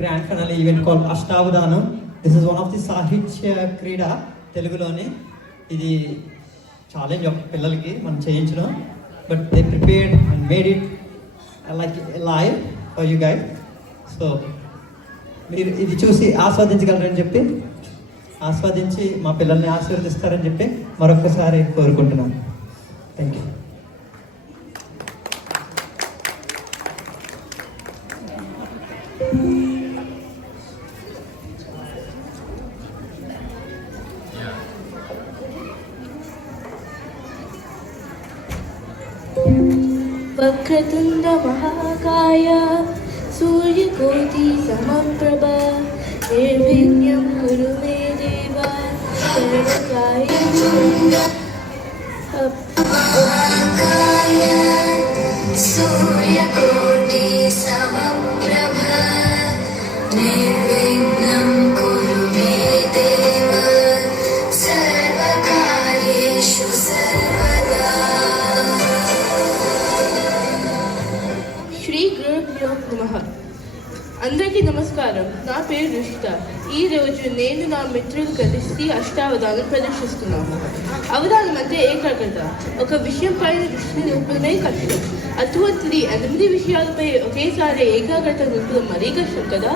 Grand finale event called Ashtavadhanam. This is one of the Sahitya Krida Teluguloni. ఇది challenge of పిల్లలకి మనం చేయించడం, but they prepared and made it like live for you guys. So మీరు ఇది చూసి ఆస్వాదించగలరని చెప్పి, ఆస్వాదించి మా పిల్లల్ని ఆశీర్వదిస్తారని చెప్పి మరొకసారి కోరుకుంటున్నాను. Thank you. వక్రతుండ మహాకాయ సూర్యకోటి సమప్రభ నిర్విఘ్నం కురు మే దేవ సూర్యకోటి సమప్రభ నిర్విఘ్నం కురు మే దేవ సర్వకార్యేషు సర్వదా. శ్రీ గురుభ్యో నమః. అందరికీ నమస్కారం. నా పేరు రుషిత. ఈరోజు నేను నా మిత్రులు కలిసి అష్టావధానం ప్రదర్శిస్తున్నాము. అవధానం అంటే ఏకాగ్రత. ఒక విషయం పైన దృష్టి నిలుపడమే కష్టం. అటువంటిది 8 విషయాలపై ఒకేసారి ఏకాగ్రత నిలుపడం మరీ కష్టం కదా.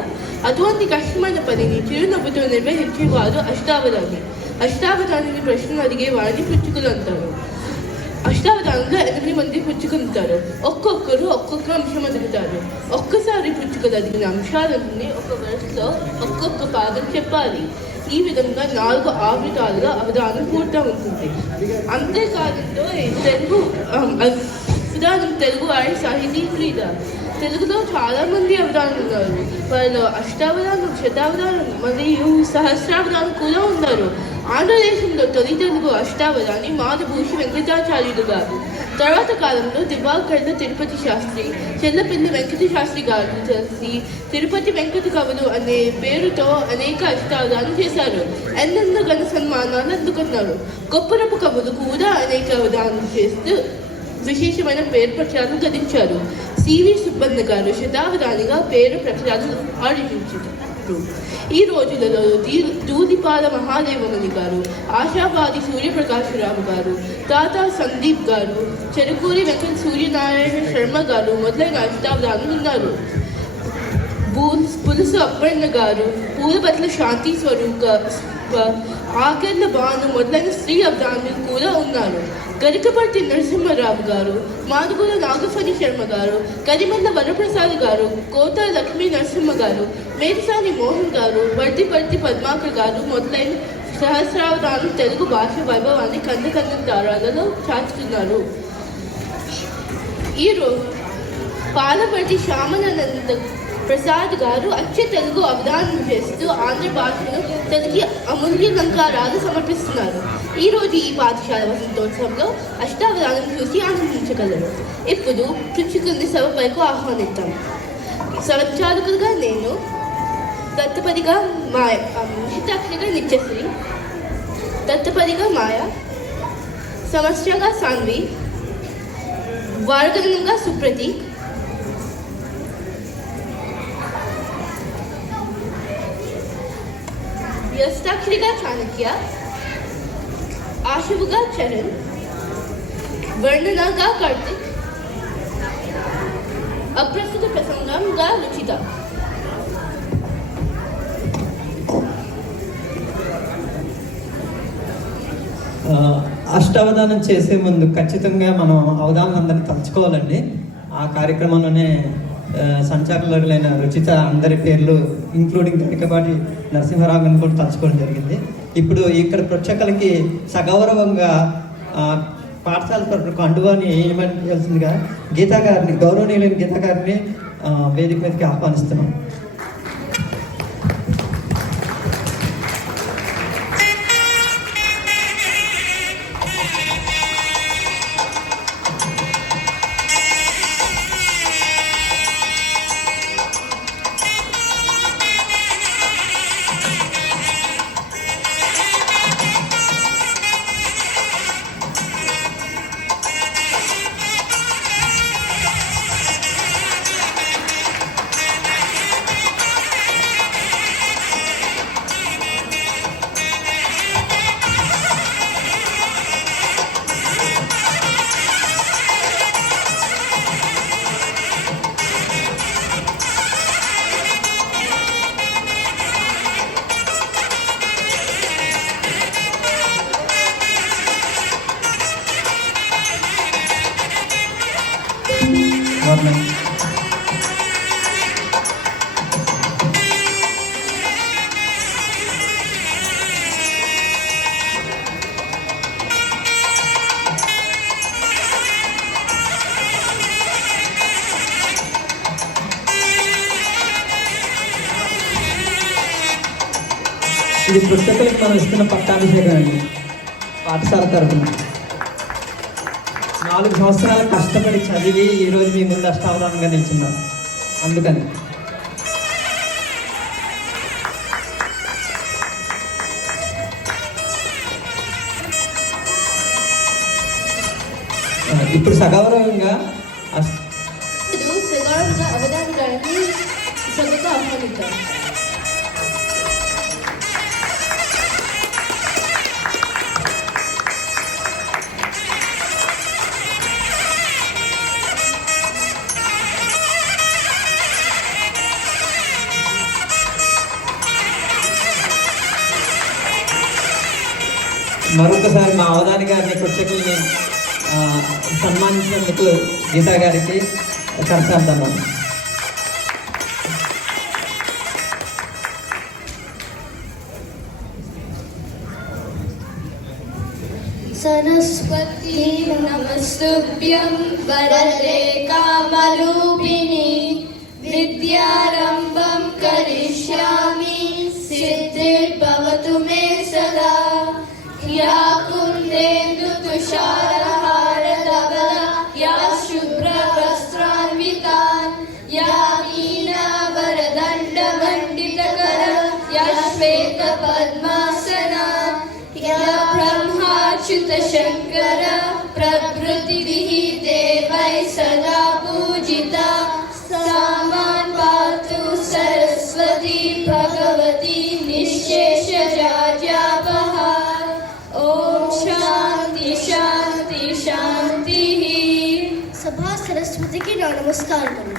అటువంటి కష్టమైన పనిని చిరునవ్వుతో నిర్వహించేవారు అష్టావధాని. అష్టావధానిని ప్రశ్నలు అడిగే వారిని పిచ్చుకలు అంటారు. అష్టావధానంలో 8 మంది పిచ్చుకలు ఉంటారు. ఒక్కొక్కరు ఒక్కొక్క అంశం అడుగుతారు. ఒక్కసారి పిచ్చుకలు అడిగిన అంశాలన్నీ ఒక వరుసలో ఒక్కొక్క భాగం చెప్పాలి. ఈ విధంగా 4 ఆవృతాలుగా అవధానం పూర్తి ఉంటుంది. అంతేకాదంతో తెలుగు వారి సాహితీ క్రీడ. తెలుగులో చాలామంది అవధానులు ఉన్నారు. వాళ్ళు అష్టావధానం, శతావధానం మరియు సహస్రావధానం కూడా ఉన్నారు. ఆంధ్రదేశంలో తొలి తెలుగు అష్టావధాని మాధభూషి వెంకటాచార్యుడు గారు. తర్వాత కాలంలో దివాకర్ల తిరుపతి శాస్త్రి, చెల్లపిల్లి వెంకట శాస్త్రి గారు కలిసి తిరుపతి వెంకట కవులు అనే పేరుతో అనేక అష్టావధానం చేశారు. ఎన్నెన్నో ఘన సన్మానాలు అందుకున్నారు. గొప్పరపు కవులు కూడా అనేక అవధానం చేస్తూ విశేషమైన పేరు ప్రఖ్యాతులు గడించారు. సివి సుబ్బన్న గారు శతావధానిగా పేరు ప్రఖ్యాతులు ఆర్జించారు. ఈ రోజులలో దూదిపాల మహాదేవముని గారు, ఆశావాది సూర్యప్రకాశరావు గారు, తాతా సందీప్ గారు, చెరుకూరి వెంకట సూర్యనారాయణ శర్మ గారు మొదలైన అష్టావధానులు ఉన్నారు. పులుసు అప్పన్న గారు, పూలపట్ల శాంతి స్వరూప, ఆకెర్ల భాను మొదలైన స్త్రీ అవధానులు కూడా ఉన్నారు. గరికపర్తి నరసింహరావు గారు, మానుగుల నాగఫణి శర్మ గారు, కరిమల్ల వరప్రసాద్ గారు, కోట లక్ష్మీ నరసింహ గారు, మేడిసాని మోహన్ గారు, వర్తిపర్తి పద్మాకర్ గారు మొదలైన సహస్రావధానం తెలుగు భాష వైభవాన్ని కన్ను దారాలలో చాచుతున్నారు. ఈరోజు పాలపర్తి శ్యామలానంద ప్రసాద్ గారు అచ్చ తెలుగు అవధానం చేస్తూ ఆంధ్ర భాషను తెలుగు అమూల్య లంకారాలు సమర్పిస్తున్నారు. ఈరోజు ఈ పాఠశాల వసంతోత్సవంలో అష్టావధానం చూసి ఆనందించగలరు. ఇప్పుడు పిచ్చుకల్ని సభపైకి ఆహ్వానిద్దాం. సంచాలకులుగా నేను, దత్తపదిగా మాయ, హితాక్షిగా నిత్యశ్రీ, దత్తపదిగా మాయ, సమస్యగా సాన్వి, వారగణంగా సుప్రతీక్, వ్యవస్థాక్షరిగా చాణక్య, ఆశువుగా చరణ్, వర్ణనగా కార్తిక్, అప్రస్తుత ప్రసంగంగా రుచిత. అష్టావధానం చేసే ముందు ఖచ్చితంగా మనం అవధానం అందరినీ తలుచుకోవాలండి. ఆ కార్యక్రమంలోనే సంచాలకులైన రుచిత అందరి పేర్లు ఇంక్లూడింగ్ గరికపాటి నరసింహరావు గారిని కూడా తలుచుకోవడం జరిగింది. ఇప్పుడు ఇక్కడ ప్రేక్షకులకి సగౌరవంగా పాఠశాల తరఫున కండువాని వేయవలసిందిగా గీతా గారిని, గౌరవనీయులైన గీతా గారిని వేదిక మీదకి ఆహ్వానిస్తున్నాం. వర్ణం. ఇది పుస్తకాలకు మనం ఇస్తున్న పట్టాభిషేకం అండి, పాఠశాల తరఫున 4 సంవత్సరాలు కష్టపడి చదివి ఈరోజు మీ ముందు అష్టావధానంగా నిల్చున్నాను. అందుకని ఇప్పుడు సగౌరవంగా సగౌరవంగా అవధానికానికి సభకు ఆహ్వానిద్దాం. మరొకసారి మా అవధాని గారిని పుస్తకుల్ని సన్మానించినందుకు గీతా గారికి కరతార్థం. सरस्वती नमस्तुभ्यं वरदे कामरूपिणी विद्यारम्भं करिष्यामि सिद्धिर्भवतु मे सदा या कुन्देन्दु तुषारहारधवला या शुभ्रवस्त्रान्विता या मीनावरदण्डमण्डितकरा या श्वेतपद्मासना या ब्रह्माच्युतशङ्कर प्रभृतिभिः देवैः सदा पूजिता सा मां पातु सरस्वती भगवती निःशेषजाड्यापहा. ॐ शान्ति शान्ति शान्तिः. సభా సరస్వతికి నా నమస్కారములు.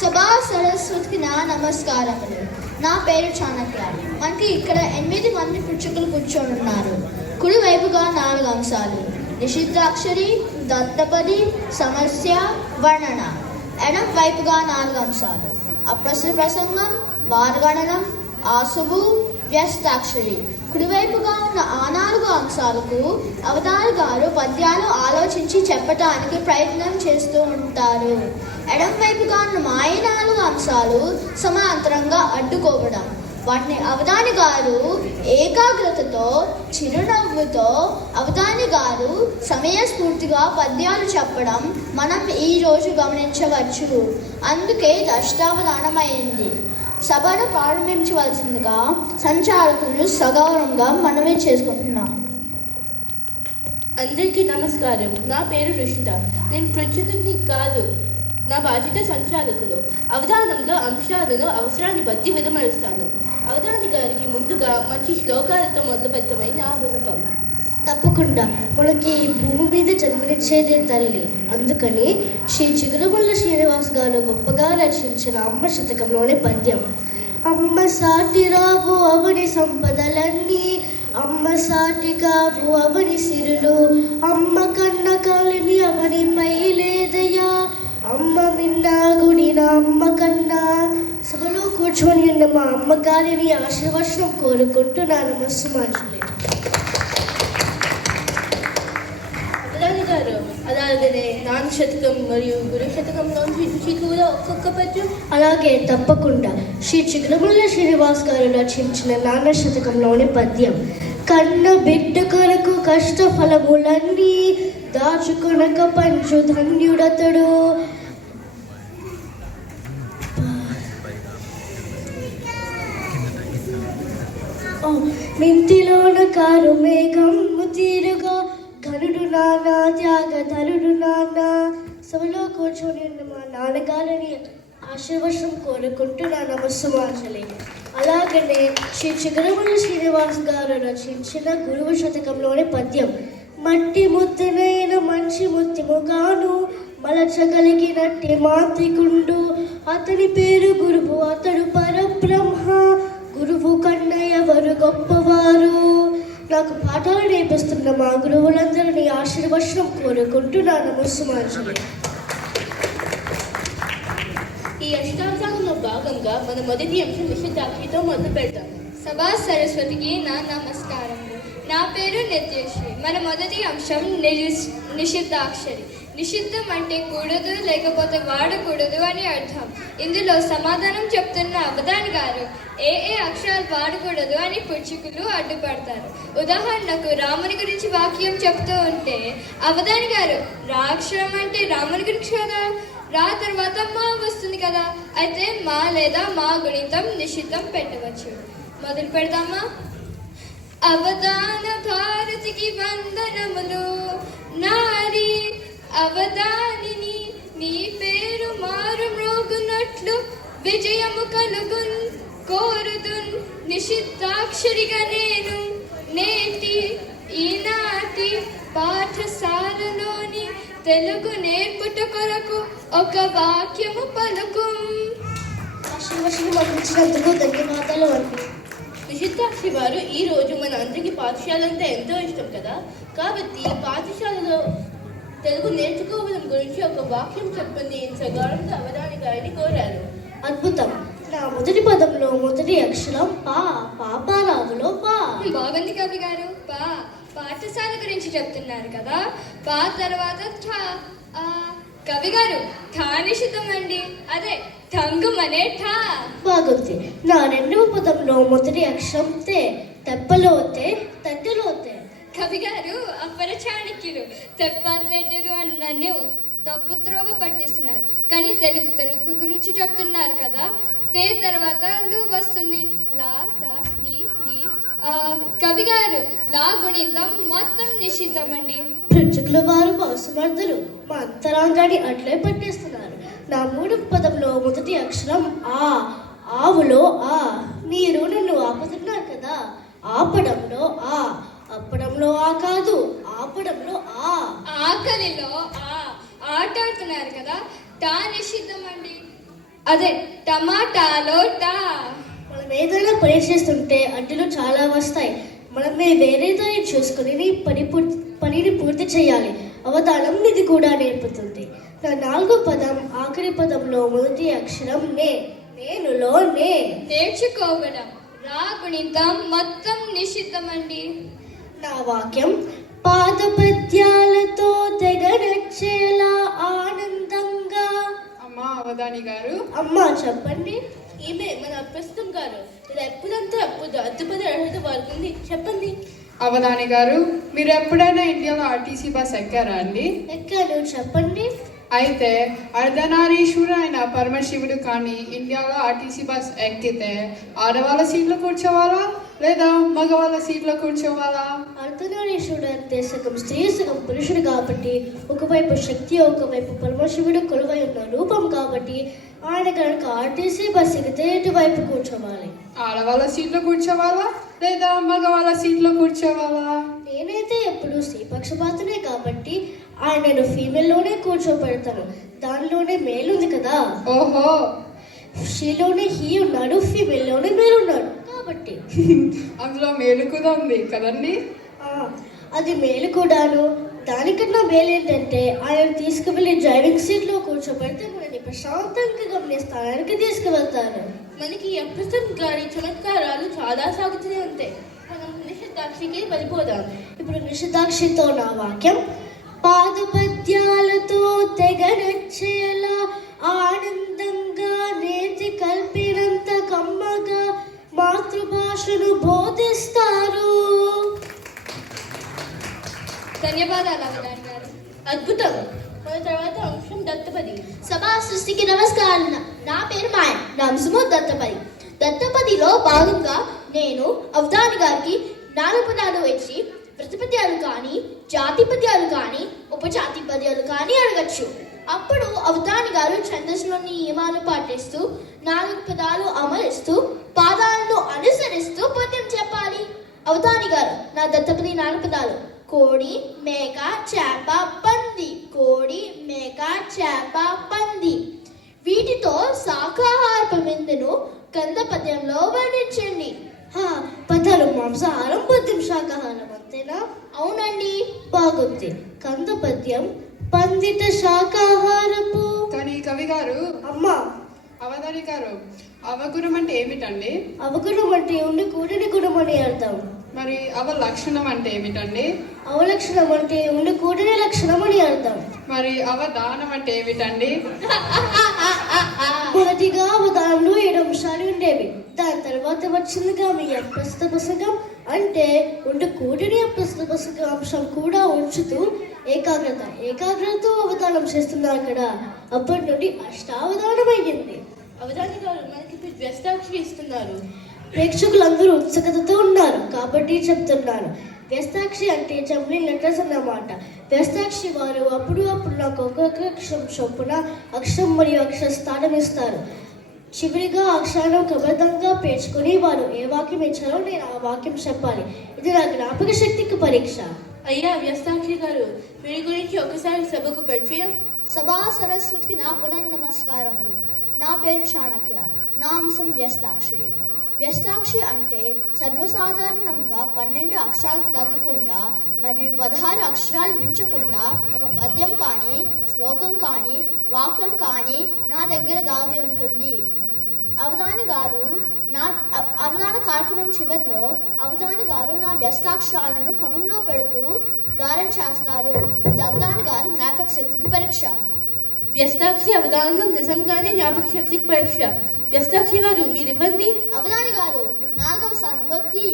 సభా సరస్వతికి నా నమస్కారములు. నా పేరు చాణక్య. మనకి ఇక్కడ 8 మంది పుచ్చుకలు కూర్చొని ఉన్నారు. కుడి వైపుగా 4 అంశాలు: నిషిద్ధాక్షరి, దత్తపది, సమస్య, వర్ణన. ఎడం వైపుగా 4 అంశాలు: అప్రశ్న ప్రసంగం, వార్గణనం, ఆసువు, వ్యస్తాక్షరి. కుడివైపుగా ఉన్న ఆ 4 అంశాలకు అవతారి గారు పద్యాలు ఆలోచించి చెప్పటానికి ప్రయత్నం చేస్తూ ఉంటారు. ఎడం వైపుగా ఉన్న మాయ 4 అంశాలు సమాంతరంగా అడ్డుకోవడం. వాటిని అవధాని గారు ఏకాగ్రతతో, చిరునవ్వుతో అవధాని గారు సమయస్ఫూర్తిగా పద్యాలు చెప్పడం మనం ఈరోజు గమనించవచ్చు. అందుకే ఇది అష్టావధానమైంది. సభను ప్రారంభించవలసిందిగా సంచాలకులు సగౌరవంగా మనమే చేసుకుంటున్నాం. అందరికీ నమస్కారం. నా పేరు రుషిత. నేను పృచ్ఛకుని కాదు, నా బాధ్యత సంచాలకులు. అవధానంలో అంశాలను అవసరాన్ని బట్టి విడమరుస్తాను. అవధాని గారికి ముందుగా మంచి శ్లోకాలతో మొదలు పెట్టమని నా విన్నపం. తప్పకుండా. మనకి ఈ భూమి మీద జన్మనిచ్చేదే తల్లి. అందుకని శ్రీ చిగురుమల్ల శ్రీనివాస్ గారు గొప్పగా రచించిన అమ్మ శతకంలోని పద్యం: అమ్మ సాటి రావు అవని సంపదలన్నీ, అమ్మ సాటి కావు అవని సిరులు, అమ్మ కన్న కలిమి అవనిపై లేదయ్యా, అమ్మ మిన్నా గుడిన అమ్మ కన్నా. సభలో కూర్చొని ఉన్న మా అమ్మగారిని ఆశీర్వచనం కోరుకుంటూ నా నమస్సుమాంజలి. అవధాని గారు అలాగనే నాన్న శతకం మరియు గురు శతకంలోంచి కూడా ఒక్కొక్క పద్యం. అలాగే తప్పకుండా. శ్రీ చిగురుమల్ల శ్రీనివాస్ గారు రచించిన నాన్న శతకంలోని పద్యం: కన్న బిడ్డ కొరకు కష్ట ఫలములన్నీ, దాచుకొనక పంచు ధన్యుడతడు. మింతిలోన కారు మేఘము తీరుగా, ఘనుడు నాన్న త్యాగధరుడు నాన్న. సభలో కూర్చొని ఉన్న మా నాన్నగారిని ఆశీర్వచనం కోరుకుంటూ నా నమస్సుమాంజలి. అలాగనే శ్రీ చిగురుమల్ల శ్రీనివాస్ గారు రచించిన గురువు శతకంలోని పద్యం: మట్టి ముద్దనైన మంచి ముత్యముగాను, మలచగలిగినట్టి మాంత్రికుండు, అతని పేరు గురువు, అతడు పరబ్రహ్మ, గురువు కన్నా ఎవరు గొప్పవారు. నాకు పాఠాలు నేర్పిస్తున్న మా గురువులందరినీ ఆశీర్వచనం కోరుకుంటూ నా నమస్సుమాంజలి. ఈ అష్టావధానంలో భాగంగా మన మొదటి అంశం నిషిద్ధాక్షితో మొదలు పెడతాము. సభా సరస్వతికి నా నమస్కారములు. నా పేరు నిత్యశ్రీ. మన మొదటి అంశం నిషిద్ధాక్షరి. నిషిద్ధం అంటే కూడదు, లేకపోతే వాడకూడదు అని అర్థం. ఇందులో సమాధానం చెప్తున్న అవధాని గారు ఏ అక్షరాలు వాడకూడదు అని పుచ్చుకులు అడ్డుపడతారు. ఉదాహరణకు రాముని గురించి వాక్యం చెప్తూ ఉంటే అవధాని గారు రా అక్షరం అంటే రాముని గురించి కదా, రా తర్వాత మా వస్తుంది కదా, అయితే మా లేదా మా గుణితం నిషిద్ధం పెట్టవచ్చు. మొదలు పెడదామా? అవధాన భారతికి వందనములు నారి అవధానిని, నీ పేరు మారు మ్రోగునట్లు విజయము కలుగున్ కోరుదున్. నిషిద్ధాక్షరిగా నేను నేటి ఈనాటి పాఠశాలలోని తెలుగు నేర్పుట కొరకు ఒక వాక్యము పలుకు. పంపించినందుకు ధన్యవాదాలు అండి. నిషిద్ధాక్షి వారు ఈ రోజు మన అందరికీ పాఠశాల అంటే ఎంతో ఇష్టం కదా, కాబట్టి పాఠశాలలో తెలుగు నేర్చుకోవడం గురించి ఒక వాక్యం చెప్పండి సగారంతో అవధాని గారిని కోరారు. అద్భుతం. నా మొదటి పదంలో మొదటి అక్షరం పా. పాపారావులో పా. బాగుంది కవి గారు. పాఠశాల గురించి చెప్తున్నారు కదా, పా తర్వాత ఠా. కవి గారు ఠా నిషిద్ధం అండి, అదే ఠంగుమనే ఠా. బాగుంది. నా రెండవ పదంలో మొదటి అక్షరం తే. తెప్పలో తే, తగ్గలో తే. కవి గారు అప్పర చాణక్యులు. తెప్పన్నెడ్డరు అన్నను తప్పు త్రోవ పట్టిస్తున్నారు. కానీ తెలుగు గురించి చెప్తున్నారు కదా, తే తర్వాత లు వస్తుంది. లా లా నీ నీ. కవి గారు లా గుణితం మొత్తం నిషిద్ధం అండి. ప్రేక్షకుల వారు సమర్థులు మా అంతరాంగాన్ని అట్లే పట్టేస్తున్నారు. నా మూడవ పదంలో మొదటి అక్షరం ఆ. ఆవులో ఆ. మీరు నన్ను ఆపుతున్నారు కదా, ఆపడంలో ఆ. అప్పడంలో ఆ కాదు, ఆపడంలో ఆ. ఆకలిలో ఆ. ఆటాడుతున్నారు కదా, టా నిషిద్ధం అండి, అదే టమాటాలో టా. మనం ఏదైనా పని చేస్తుంటే అడ్డులు చాలా వస్తాయి. మనం వేరే దాన్ని చూసుకుని పనిని పూర్తి చేయాలి. అవధానం ఇది కూడా నేర్పుతుంది. నా నాలుగో పదం ఆఖరి పదంలో మొదటి అక్షరం నే. నేనులో నే. నేర్చుకోవడం రా గుణితం మొత్తం నిషిద్ధం అండి. నా వాక్యం పాదపద్యాలతో తెగ నచ్చేలా ఆనందంగా. అమ్మా అవధాని గారు. అమ్మా చెప్పండి. ఈమె మన ప్రస్తుతం గారు. ఇలా ఎప్పుడంతా అద్భుత అర్హత వాడుతుంది, చెప్పండి. అవధాని గారు, మీరు ఎప్పుడైనా ఇండియాలో ఆర్టీసీ బస్ ఎక్కారా అండి? ఎక్కాను, చెప్పండి. అయితే అర్ధనారీశ్వరుడు అయిన పరమశివుడు కానీ ఇండియాలో ఆర్టీసీ బస్ ఎక్కితే ఆడవాళ్ళ సీట్లో కూర్చోవాలా లేదా మగవాళ్ళ సీట్లో కూర్చోవాలా? అర్ధనారీశ్వరుడు అంటే సగం స్త్రీ సగం పురుషుడు కాబట్టి, ఒకవైపు శక్తి ఒకవైపు పరమశివుడు కొలువై ఉన్న రూపం కాబట్టి ఆయన కనుక ఆర్టీసీ బస్ ఎక్కితే ఎటువైపు కూర్చోవాలి? ఆడవాళ్ళ సీట్లో కూర్చోవాలా లేదా మగవాళ్ళ సీట్లో కూర్చోవాలా? నేనైతే ఎప్పుడు శ్రీపక్షపాతనే కాబట్టి ఆయనను ఫీమేల్లోనే కూర్చోబెడతాను. దానిలోనే మేల్ ఉంది కదా. ఓహో, షీలోనే హీ ఉన్నాడు, ఫీమేల్లోనే మేల్ ఉన్నాడు కాబట్టి అందులో మేలు కూడా ఉంది కదండి. అది మేలు కూడాను. దానికన్నా మేలు ఏంటంటే ఆయన తీసుకువెళ్ళి డ్రైవింగ్ సీట్లో కూర్చోబెడితే మనని ప్రశాంతంగా గమనిస్తానికి తీసుకువెళ్తారు. మనకి అప్రసం గారి చమత్కారాలు చాలా సాగుతూనే ఉంటాయి. మనం నిషిద్ధాక్షికి వెళ్ళిపోదాం. ఇప్పుడు నిషిద్ధాక్షితో నా వాక్యం పాదపద్యాలతో తెగ నచ్చేలా ఆనందంగా నేతి కల్పినంత కమ్మగా మాతృభాషను బోధిస్తారు. ధన్యవాదాలు అవధాని గారు. అద్భుతం. మన తర్వాత అంశం దత్తపది. సభా సృష్టికి నమస్కారం. నా పేరు మాయ. నా అంశము దత్తపది. దత్తపదిలో భాగంగా నేను అవధాని గారికి 4 పదాలు ఇచ్చి ప్రతిపద్యాలు కానీ జాతిపద్యాలు కానీ ఉపజాతి పద్యాలు కానీ అడగచ్చు. అప్పుడు అవధాని గారు ఛందస్సులోని నియమాలు పాటిస్తూ 4 పదాలు అమరిస్తూ పాదాలను అనుసరిస్తూ పద్యం చెప్పాలి. అవధాని గారు నా దత్తపది 4 పదాలు: కోడి, మేక, చేప, పంది. కోడి, మేక, చేప, పంది. వీటితో శాకాహారపు విందును కంద పద్యంలో వర్ణించండి. పదాలు మాంసాహారం, పద్యం శాకాహారం, అంతేనా? అవునండి. బాగుంది. కంద పద్యం పందిట శాకాహారపు. కానీ కవి గారు, అమ్మా అవధాని గారు, అవగుణం అంటే ఏమిటండి? అవగుణం అంటే ఉండి కూడని గుణం అని అర్థం. మరి అవలక్షణం అంటే ఏమిటండి? అవలక్షణం అంటే ఉండి కూడని లక్షణం అని అర్థం. మరి అవదానం అంటే ఏమిటండి? మొదటిగా అవధానంలో 7 అంశాలు ఉండేవి. దాని తర్వాత వచ్చిందిగా మీ అప్రస్తుత పుస్తకం అంటే ఉండి కూడని అప్రస్తుత పుస్తక అంశం కూడా ఉంచుతూ ఏకాగ్రతతో అవధానం చేస్తున్నారు కదా. అప్పటి నుండి అష్టావధానం అయ్యింది. అవధాని గారు మనకి ఇప్పుడు వ్యస్తాక్షి ఇస్తున్నారు. ప్రేక్షకులందరూ ఉత్సుకతతో ఉన్నారు కాబట్టి చెప్తున్నాను. వ్యస్తాక్షి అంటే జంబ్లింగ్ లెటర్స్ అన్నమాట. వ్యస్తాక్షి వారు అప్పుడు నాకు ఒక్కొక్క అక్షరం చొప్పున అక్షరం మరియు అక్షర స్థానం ఇస్తారు. చివరిగా అక్షరాన్ని క్రమబద్ధంగా పేర్చుకొని వారు ఏ వాక్యం ఇచ్చారో నేను ఆ వాక్యం చెప్పాలి. ఇది నా జ్ఞాపక శక్తికి పరీక్ష. అయ్యా వ్యస్తాక్షి గారు, మీ గురించి ఒకసారి సభకు పరిచయం. సభా సరస్వతికి నా పునర్నమస్కారములు. నా పేరు చాణక్య. నా అంశం వ్యస్తాక్షి. వ్యస్తాక్షి అంటే సర్వసాధారణంగా 12 అక్షరాలు తగ్గకుండా మరియు 16 అక్షరాలు మించకుండా ఒక పద్యం కానీ శ్లోకం కానీ వాక్యం కానీ నా దగ్గర దాగి ఉంటుంది. అవధాని గారు అవధాన కార్యక్రమం చివరిలో అవధాని గారు నా వ్యస్తాక్షరాలను క్రమంలో పెడుతూ ధారణ చేస్తారు. ఇది అవధాని గారు జ్ఞాపక శక్తికి పరీక్ష. వ్యస్తాక్షి అవధానం నిజంగానే జ్ఞాపక శక్తికి పరీక్ష. వ్యస్తాక్షి గారు మీరు ఇవ్వండి. అవధాని గారు మీకు 4వ స్థానంలో తీ.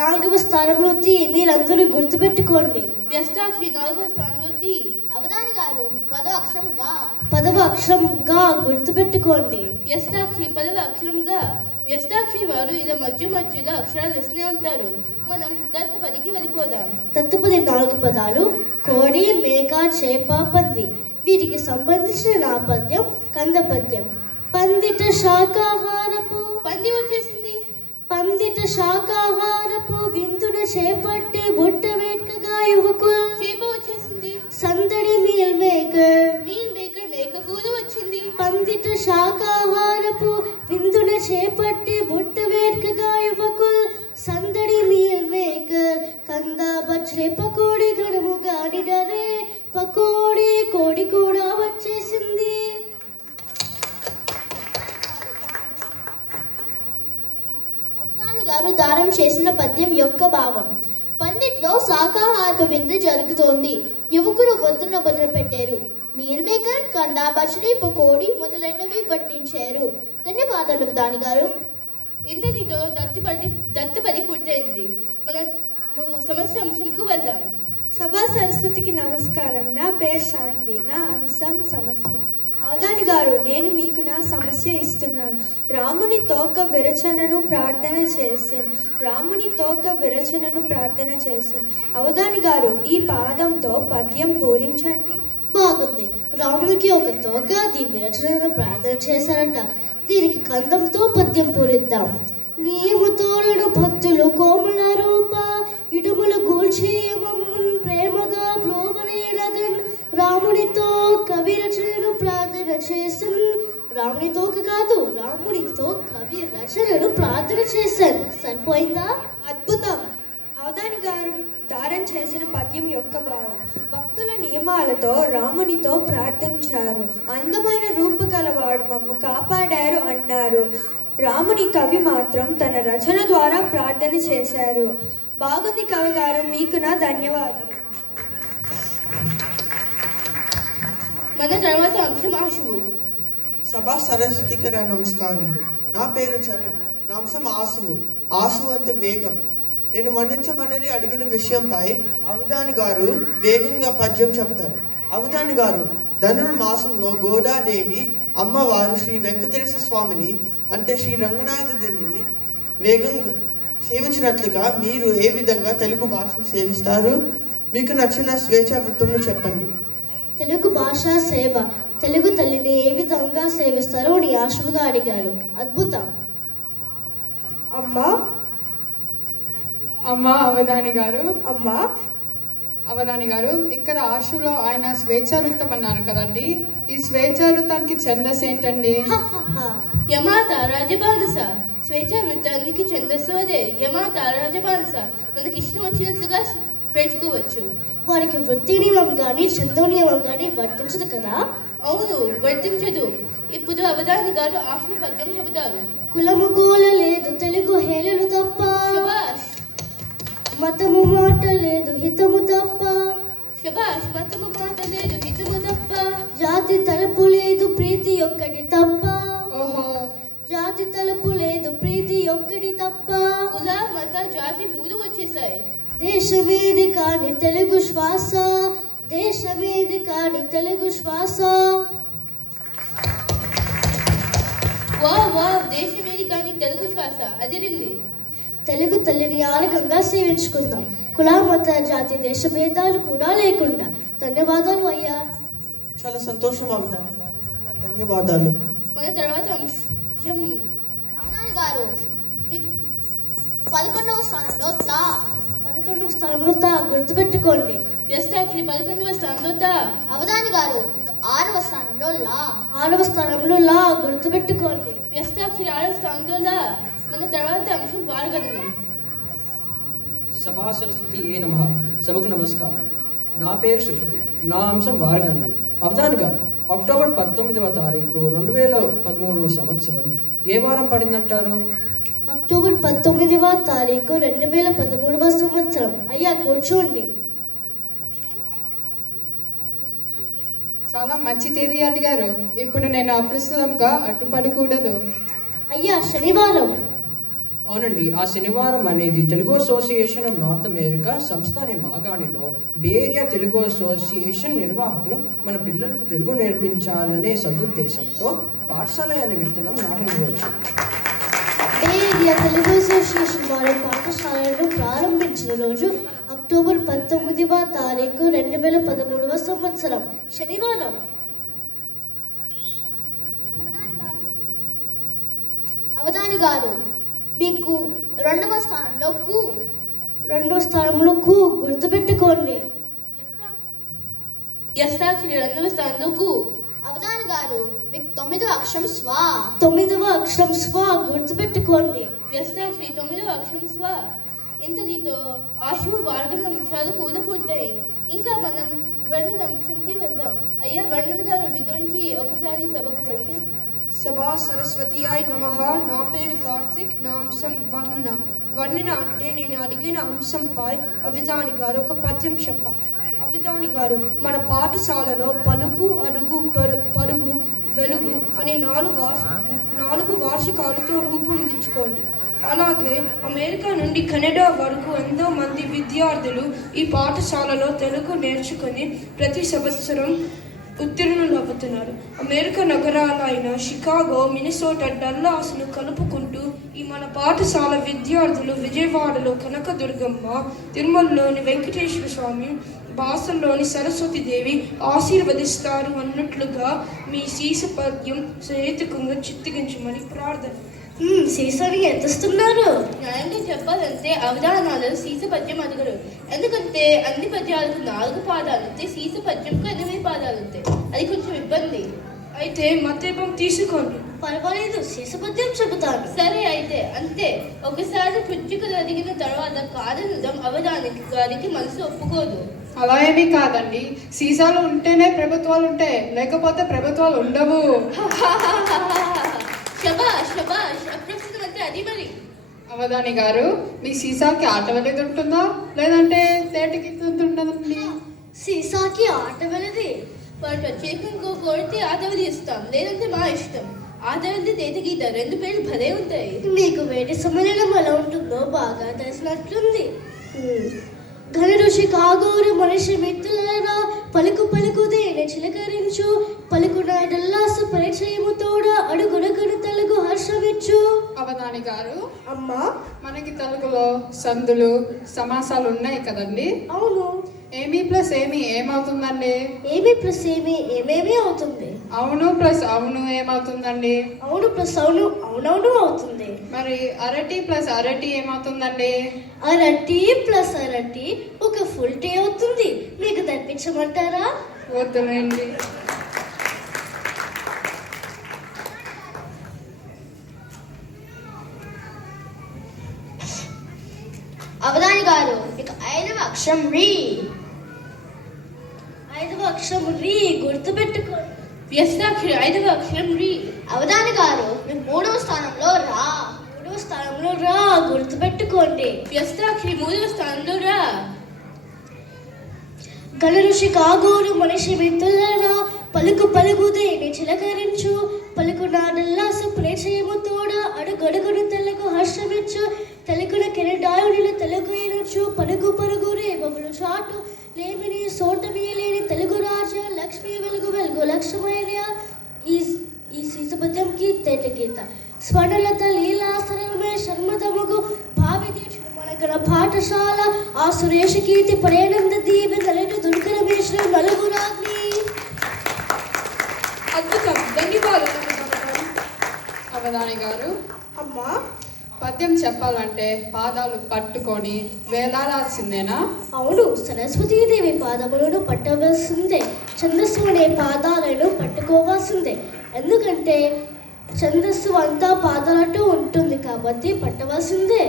4వ స్థానంలో తీ. మీరందరూ గుర్తుపెట్టుకోండి. వ్యస్తాక్షి 4వ స్థానంలో తీ. అవధాని గారు 10వ అక్షరం గా. 10వ అక్షరం గా గుర్తుపెట్టుకోండి. వ్యస్తాక్షి 10వ అక్షరం గా. వ్యస్తాక్షి వారు ఇలా మధ్యలో అక్షరాలు ఇస్తూనే ఉంటారు. మనం దత్తపదికి వెళ్ళిపోదాం. దత్తపది 4 పదాలు: కోడి, మేక, చేప, పంది. వీటికి సంబంధించిన నా పద్యం కంద పద్యం. పందిట శాకాహారపు. పంది వచ్చేసింది. పందిట శాకాహారపు విందున చేపట్టి బుట్ట వేట్కగా యువకులు. చేప వచ్చేసింది. సందడి మీల్ మేకర్. మీల్ మేకర్ మేక కూర వచ్చింది. పందిట శాకాహారపు విందున చేపట్టి బుట్ట వేట్కగా యువకులు. సందడి మీల్ మేకర్. కంద బచ్చే పకోడి గడుము గాడిడరే. పకోడి కోడి కూడా వచ్చేసింది. అవధాని గారు దారం చేసిన పద్యం యొక్క భావం: పందిట్లో శాకాహారపు విందు జరుగుతోంది. యువకులు వద్దున మొదలుపెట్టారు. మీల్ మేకర్, కందా బచ్చడి, పకోడి మొదలైనవి పట్టించారు. ధన్యవాదాలు అవధాని గారు. ఇంతటితో దత్తపది పూర్తయింది. మనం సమస్య అంశంకు వెళ్దాం. సభా సరస్వతికి నమస్కారం. నా పేరు శాన్వి. నా అంశం సమస్య. అవధాని గారు, నేను మీకు నా సమస్య ఇస్తున్నాను. రాముని తోక విరచనను ప్రార్థన చేసింది. అవధాని గారు, ఈ పాదంతో పద్యం పూరించండి. బాగుంది. రాముడికి ఒక తోక, ది విరచనను ప్రార్థన చేశారట. దీనికి కందంతో పద్యం పూరిద్దాం. నియమతోలను భక్తులు కోమల రూప ఇటుములు గూల్చేయమమ్మన్ ప్రేమగా బ్రోవనేలగన్ రామునితో కవి రచనను ప్రార్థన చేసన్. రామునితో కాదు, రామునితో కవి రచనను ప్రార్థన చేశాను. సరిపోయిందా? అద్భుతం. అవధాని గారు దారం చేసిన పద్యం యొక్క భావం: భక్తుల నియమాలతో రామునితో ప్రార్థించారు. అందమైన రూపగలవాడు మమ్ము కాపాడారు అన్నారు. రాముని కవి మాత్రం తన రచన ద్వారా ప్రార్థన చేశారు. బాగుంది కవి గారు, మీకు నా ధన్యవాదాలు. మన తర్వాత అంశం ఆశువు. సభా సరస్వతికి నమస్కారములు. నా పేరు చరణ్. నా అంశం ఆశువు. ఆశువు అంటే వేగం. నేను మండించమనేది అడిగిన విషయంపై అవధాని గారు వేగంగా పద్యం చెబుతారు. అవధాని గారు, ధనుర్మాసంలో గోదాదేవి అమ్మవారు శ్రీ వెంకటేశ్వర స్వామిని అంటే శ్రీ రంగనాథుడిని వేగంగా సేవించినట్లుగా మీరు ఏ విధంగా తెలుగు భాషను సేవిస్తారు? మీకు నచ్చిన స్వేచ్ఛా వృత్తంను చెప్పండి. తెలుగు భాష సేవ. తెలుగు తల్లిని ఏ విధంగా సేవిస్తారో అని ఆశువుగా అడిగారు. అద్భుతం. అమ్మా అవధాని గారు. అవధాని గారు, ఇక్కడ ఆశులో ఆయన స్వేచ్ఛావృత్తం అన్నారు కదండి. ఈ స్వేచ్ఛావృత్తానికి ఛందస్సు ఏంటండి? యమాత రాజబానస. స్వేచ్ఛ వృత్తానికి ఛందస్సు అదే యమాత రాజబానస. మనకి ఇష్టం వచ్చినట్లుగా పెట్టుకోవచ్చు. వారికి వృత్తి నియమం కానీ ఛందో నియమం కానీ వర్తించదు కదా. అవును, వర్తించదు. ఇప్పుడు అవధాని గారు ఆశు పద్యం చెబుతారు. కులము గోల లేదు తెలుగు హేళలు తప్ప, శభాష్ మతము మాట లేదు హితము తప్ప, శభాష్. మతము మాట లేదు హితము తప్ప, జాతి తలుపు లేదు ప్రీతి ఒక్కటి తప్ప, ఓహో, జాతి తలుపు లేదు ప్రీతి ఒక్కటి తప్ప, కుల మత జాతి మూడు వచ్చేసాయి. దేశమేది కాని తెలుగు శ్వాస, దేశమేది కాని తెలుగు శ్వాస. వావ్, దేశమేది కానీ తెలుగు శ్వాస అదిరింది. తెలుగు తల్లిని ఆనకంగా సేవించుకుందాం, కుల మత జాతి దేశ భేదాలు కూడా లేకుండా. ధన్యవాదాలు అయ్యా. చాలా సంతోషం అవధాని గారు, ధన్యవాదాలు. మన తర్వాత అంశం. అవధాని గారు మీకు 11వ స్థానంలో తా. 11వ స్థానంలో తా గుర్తుపెట్టుకోండి. వ్యస్తాక్షరి 11వ స్థానంలో తా. అవధాని గారు మీకు 6వ స్థానంలో లా. 6వ స్థానంలో లా గుర్తుపెట్టుకోండి. వ్యస్తాక్షరి 6వ స్థానంలో లా. మన తర్వాత అంశం వారగణనం. సభా సరస్వతియే నమః. సభకు నమస్కారం. నా పేరు శృతి. నా అంశం వారగణనం. అవధాని గారు, అక్టోబర్ 19వ తారీఖు 2013వ సంవత్సరం ఏ వారం పడిందంటారు? అక్టోబర్ 19వ తారీఖు 2013వ సంవత్సరం. అయ్యా కూర్చోండి. చాలా మంచి తేదీ అడిగారు. ఇప్పుడు నేను అప్రస్తుతంగా అడ్డుపడకూడదు. అయ్యా శనివారం. అవునండి, ఆ శనివారం అనేది Telugu association of north America సంస్థ అనే మాగాణిలో బే ఏరియా తెలుగు అసోసియేషన్ నిర్వాహకులు మన పిల్లలకు తెలుగు నేర్పించాలనే సదుద్దేశంతో పాఠశాల అనే విత్తనం నాటిన రోజు. బే ఏరియా తెలుగు అసోసియేషన్ వారి పాఠశాలను ప్రారంభించిన రోజు అక్టోబర్ 19వ తారీఖు 2013వ సంవత్సరం శనివారం. అవధాని గారు మీకు 2వ స్థానంలో కు. 2వ స్థానంలో కు గుర్తుపెట్టుకోండి. వ్యస్తాక్షరి 2వ స్థానంలో కు. అవధాని గారు మీకు 9వ అక్షరం స్వా. 9వ అక్షరం స్వ గుర్తుపెట్టుకోండి. వ్యస్తాక్షరి 9వ అక్షరం స్వ. ఇంతటితో ఆశు వారగణ అంశాలు కూడా పూర్తయి. ఇంకా మనం వర్ణన అంశంకి వెళ్దాం. అయ్యా వర్ణన గారు, మీ గురించి ఒకసారి సభకు పరిచయం. సభా సరస్వతియాయ్ నమః. నా పేరు కార్తిక్. నా అంశం వర్ణన. వర్ణన అంటే నేను అడిగిన అంశంపై అవధాని గారు ఒక పద్యం చెప్పారు. అవధాని గారు, మన పాఠశాలలో పలుకు, అడుగు, పరుగు, వెలుగు అనే 4 వార్షికాలతో రూపొందించుకోండి. అలాగే అమెరికా నుండి కెనడా వరకు ఎంతో మంది విద్యార్థులు ఈ పాఠశాలలో తెలుగు నేర్చుకుని ప్రతి సంవత్సరం ఉత్తీర్ణులవుతున్నారు. అమెరికా నగరాలైన షికాగో, మినిసోటా, డల్లాస్ను కలుపుకుంటూ ఈ మన పాఠశాల విద్యార్థులు విజయవాడలో కనకదుర్గమ్మ, తిరుమలలోని వెంకటేశ్వర స్వామి, బాసల్లోని సరస్వతీదేవి ఆశీర్వదిస్తారు అన్నట్లుగా మీ సీస పద్యం సహేతుకంగా చిత్తగించమని ప్రార్థన. సీసాని ఎంతస్తున్నారు? న్యాయంగా చెప్పాలంటే అవధానాలలో సీస పద్యం అడగరు. ఎందుకంటే అన్ని పద్యాలకు 4 పాదాలు ఉంటాయి, సీస పద్యంకు 8 పాదాలు ఉంటాయి. అది కొంచెం ఇబ్బంది. అయితే మతేపం తీసుకోండి. పర్వాలేదు, సీస పద్యం చెబుతాను. సరే అయితే అంతే. ఒకసారి పుచ్చికలు అడిగిన తర్వాత కాదనడం అవధాని గారికి మనసు ఒప్పుకోదు. అలా ఏమీ కాదండి. సీసాలు ఉంటేనే ప్రభుత్వాలు ఉంటాయి, లేకపోతే ప్రభుత్వాలు ఉండవు. శబాష్ శబాష్. అప్రస్తుతం అంటే అది మరి. అవధాని గారు, మీ సీసాకి ఆట వెళ్ళేది ఉంటుందా, లేదంటే తేటకి ఉంటుందండి? సీసాకి ఆట వెళ్ళది. వాడు ప్రత్యేకంగా కోరితే ఆటవది ఇస్తాం, లేదంటే మా ఇష్టం. ఆటవది తేట గీత 2 పేర్లు భలే ఉంటాయి. నీకు వేటి సమ్మేళనం ఎలా ఉంటుందో బాగా తెలిసినట్లుంది. ఘన ఋషి కాగోరు మనిషి మిత్రులరా, పలుకు పలుకు దేని చిలకరించు, పలుకు నాడల్లాసు పరిచయము తోడ, అడుగుడగడు తెలుగు హర్షమిచ్చు. అవధాని గారు, అమ్మా, మనకి తెలుగులో సందులు, సమాసాలు ఉన్నాయి కదండి? అవును. ఏమి ప్లస్ ఏమి ఏమవుతుందండి? ఏమి ప్లస్ ఏమి ఏమేమి అవుతుంది. అవును ప్లస్ అవును ఏమవుతుందండి? అవును ప్లస్ అవును అవునవును అవుతుంది. మరి అరటి ప్లస్ అరటి ఏమవుతుందండి? అరటి ప్లస్ అరటి ఒక ఫుల్ టీ అవుతుంది. మీకు తెప్పించమంటారా? వద్దులేండి. అవధాని గారు, మీకు 5వ అక్షరం రీ. 5వ అక్షరం రీ గుర్తుపెట్టుకోండి. వ్యస్తాక్షరి 5వ అక్షరం రీ. అవధాని గారు మీరు 3వ స్థానంలో రా. 3వ స్థానంలో రా గుర్తుపెట్టుకోండి. వ్యస్తాక్షరి 3వ స్థానంలో రా. గల ఋషి కాగోరు మనిషి మిత్రులరా పలుకు పలుకుదేని చిలకరించు పలుకు నాడల్లాసు ప్రేచయము తోడ అడుగడుగును తెలకు హర్షమిచ్చు తెలుగున కిరడాయుడిని తెలుగు ఎనొచ్చు పలుకు పరుగు రేబములు చాటు లేమిని సోట వీలేని తెలుగు రాజా లక్ష్మీ వెలుగు వెలుగు లక్ష్మయ్య. ఈ సీతపద్యంకి తేట గీత స్వర్ణలత లీలాసనమే షణ్మతముగు భావి దీక్ష మనగణ పాఠశాల ఆ సురేష కీర్తి పరేనంద దీప తలెటు దుర్గరమేశ్వర నలుగురాగ్ని. అద్భుతం, ధన్యవాదాలు అవధాని గారు. అమ్మా పద్యం చెప్పాలంటే పాదాలు పట్టుకొని వేలాడాల్సిందేనా? అవును, సరస్వతీదేవి పాదములను పట్టవలసిందే, ఛందస్సు అనే పాదాలను పట్టుకోవాల్సిందే. ఎందుకంటే ఛందస్సు అంతా పాదాలతో ఉంటుంది కాబట్టి పట్టవలసిందే.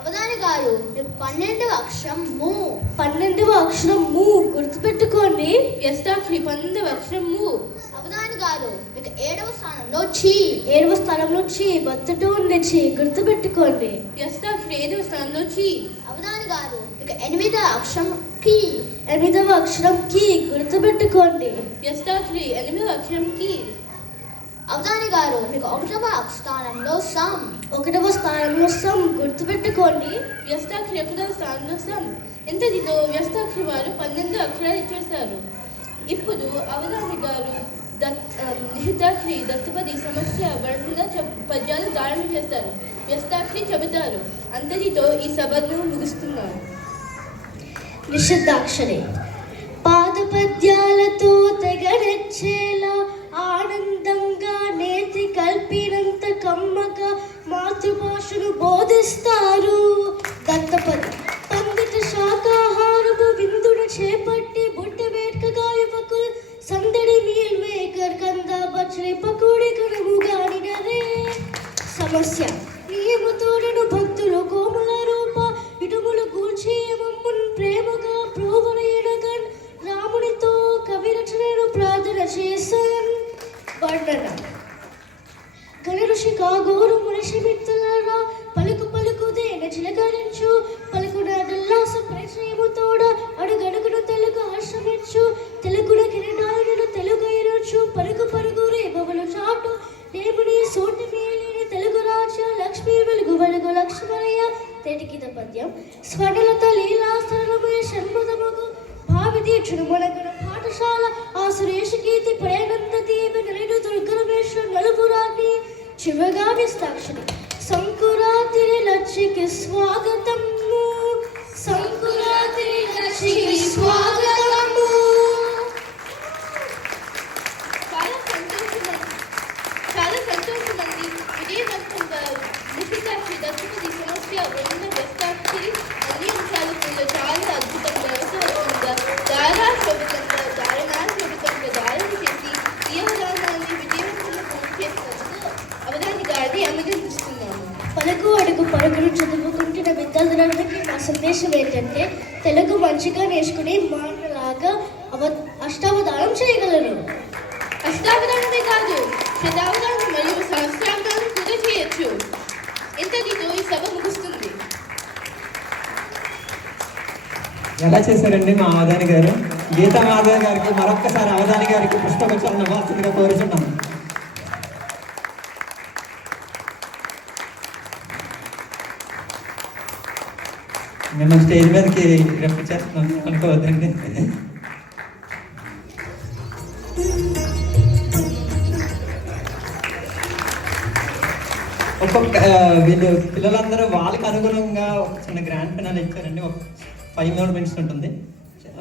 అవధాని గారు 12వ అక్షరం ము. 12వ అక్షరం ము గుర్తుపెట్టుకోండి. వ్యస్తాక్షరి 12వ అక్షరం ము. అవధాని గారు మీకు 7వ స్థానంలో చి. 7వ స్థానంలో చి బతుటూ ఉంది చి గుర్తుపెట్టుకోండి. వ్యస్తాక్షరి 5వ స్థానంలో చి. అవధాని గారు మీకు 8వ అక్షరం కి. 8వ అక్షరం కి గుర్తుపెట్టుకోండి. వ్యస్తాక్షరి 8వ అక్షరం కి. అవధాని గారు మీకు 1వ స్థానంలో సం. 1వ స్థానంలో సం గుర్తుపెట్టుకోండి. వ్యస్తాక్షరి 1వ స్థానంలో సం. ఇంతటితో వ్యస్తాక్షరి వారు 12 అక్షరాలు ఇచ్చేస్తారు. ఇప్పుడు అవధాని గారు నిహితాక్షరి దత్తపది సమస్య వరుసగా పద్యాలు ధారణ చేస్తారు. వ్యస్తాక్షరి చెబుతారు. అంతటితో ఈ సభను ముగిస్తున్నారు. నిషిద్ధాక్షరి పాద పద్యాలతో తెగనెచ్చేలా ఆనందంగా నేతి కల్పినంత కమ్మగా మాతృభాషను బోధిస్తారు. దత్తపది పండిత శాకాహారము విందును చేపట్టి బుట్ట వేట్కగా యువకులు సందడి మీల్ మేకర్ కందా బచ్చలి పకోడి కనుముగానినదే. సమస్య నియమతోడను భక్తులు కోమల రూప ఇటుములు కూర్చి మమ్మున్ ప్రేమగా ప్రోవరయడగన్ రామునితో కవి రచనను ప్రార్థన చేసన్. వర్ణన గణ ఋషి కాగోరు మనిషి మిత్రులరా పలుకు పలుకు దేన చిలకరించు పలుకు నాడల్లాస పరిచయము తోడ అడుగడుగును తెలుగు హర్షమిచ్చు తెలుగున కిరణాలను తెలుగు ఎనొచ్చు పరుగు పరుగు రేబములు చాటు లేముని సోటి మేలిని తెలుగు రాజ్య లక్ష్మీ వెలుగు వెలుగు లక్ష్మయ్య. తేటికిత పద్యం స్వర్ణలత లీలాసనమే షణ్మతముగు భావి దీక్షను మనగణ పాఠశాల ఆ సురేష కీర్తి ప్రేనంద దీప నలుడు దుర్గరమేశ్వర నలుగురాన్ని. చివగా వ్యస్తాక్షరి సంకురాత్రి లక్ష్మికి స్వాగతము. సంకురాత్రి లక్ష్మికి స్వాగతము. చాలా సంతోషమండి. విజయవంతంగా నిహితాక్షరి దత్తపది సమస్య వరుణ వ్యస్తాక్షరి అన్ని అంశాలు చాలా అద్భుతంగా ధారాశోభితంగా ధారణాశోభితంగా ధారణ చేసి ఈ అవధానాన్ని విజయవంతంగా పూర్తి చేసినందుకు అవధాని గారిని అభినందిస్తున్నాను. పలుకు అడుగు పరుగులు చదువుకుంటున్న విద్యార్థులందరికీ నా సందేశం ఏంటంటే తెలుగు మంచిగా నేర్చుకుని మాటలాగా అష్టావధానం చేయగలరు. అష్టావధానమే కాదు, శతావధానం మరియు సహస్రావధానం కూడా చేయొచ్చు. ఇంతటితో ఈ సభ ముగుస్తుంది. ఎలా చేశారండి మా అవధాని గారు? గీతా మాధవ్ గారికి మరొక్కసారి అవధాని గారికి పుష్పగుచ్చాలను ఇవ్వాల్సిందిగా కోరుచున్నాను. మేము స్టేజ్ మీదకి రెఫర్ చేస్తున్నాం అనుకోవద్దండి. ఒక్కొక్క వీళ్ళు పిల్లలందరూ వాళ్ళకి అనుగుణంగా ఒక చిన్న గ్రాండ్ ఫినాల్ ఇచ్చారండి. ఒక 5 మినిట్స్ ఉంటుంది.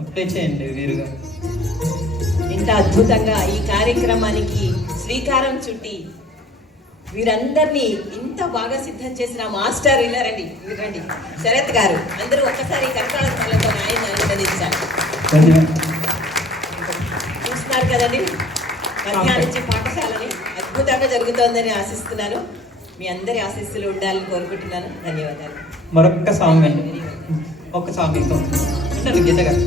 అప్లై చేయండి వీరుగా. ఇంత అద్భుతంగా ఈ కార్యక్రమానికి శ్రీకారం చుట్టి వీరందరినీ ఇంత బాగా సిద్ధం చేసిన మాస్టర్ ఇలా రండి శరత్ గారు అందరూ ఒక్కసారి కర్కాలతో ఆయన అభినందించారు. చూస్తున్నారు కదండి, మధ్యాహ్నించే పాఠశాలని అద్భుతంగా జరుగుతోందని ఆశిస్తున్నాను. మీ అందరి ఆశీస్సులు ఉండాలని కోరుకుంటున్నాను. ధన్యవాదాలు. మరొక్క సాంగ్ అండి, ఒక సాంగ్ ఇంకా గీత గారు.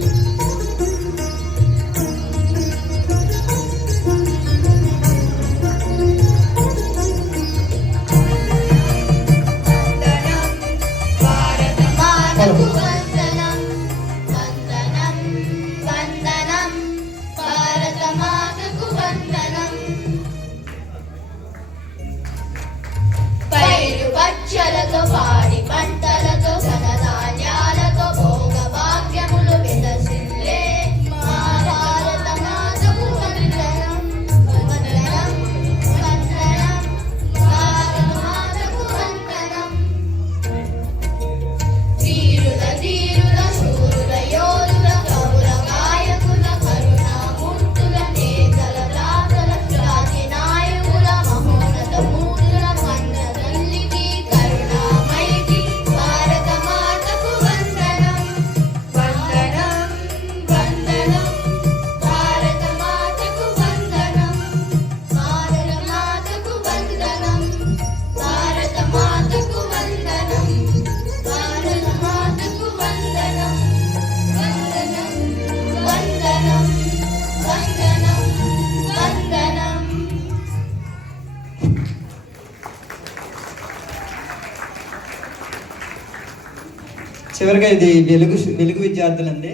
చివరిగా ఇది వెలుగు విద్యార్థులండి.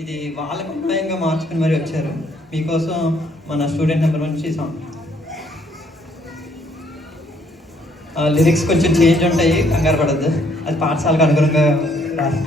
ఇది వాళ్ళకు అన్వయంగా మార్చుకుని మరి వచ్చారు. మీకోసం మన స్టూడెంట్ నెంబర్ 1 నుంచి సాంగ్. లిరిక్స్ కొంచెం చేంజ్ ఉంటాయి, కంగారు పడద్దు. అది పాఠశాలకు అనుగుణంగా రాదు.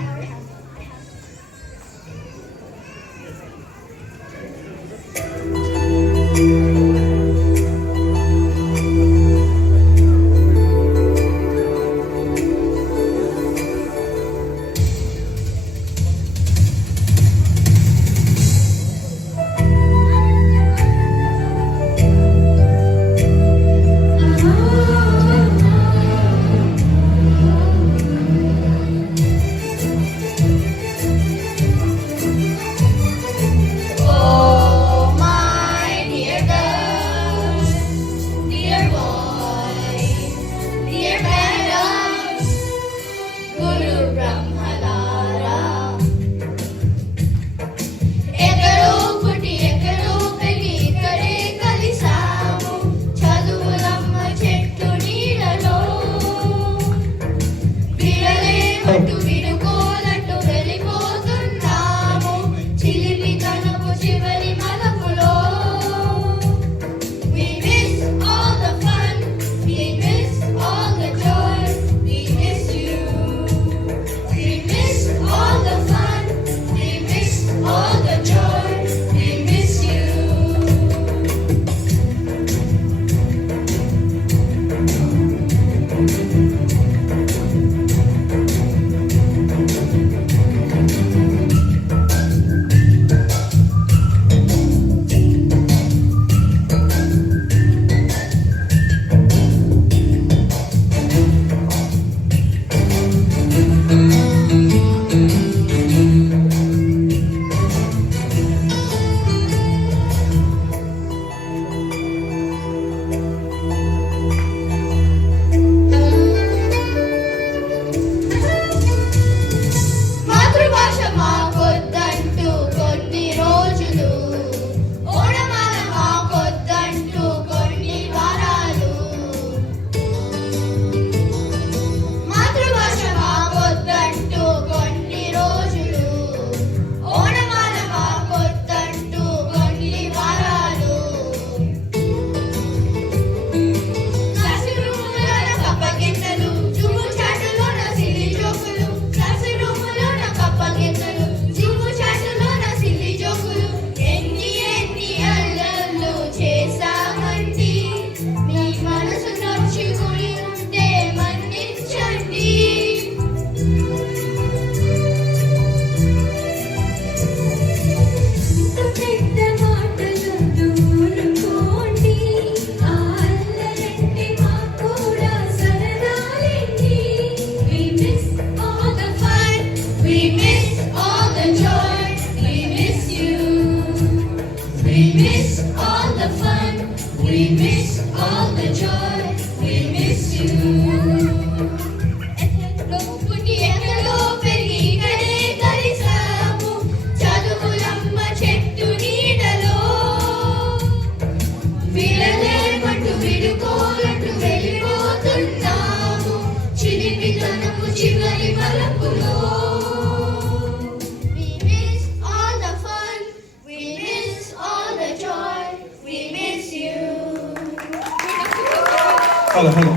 హలో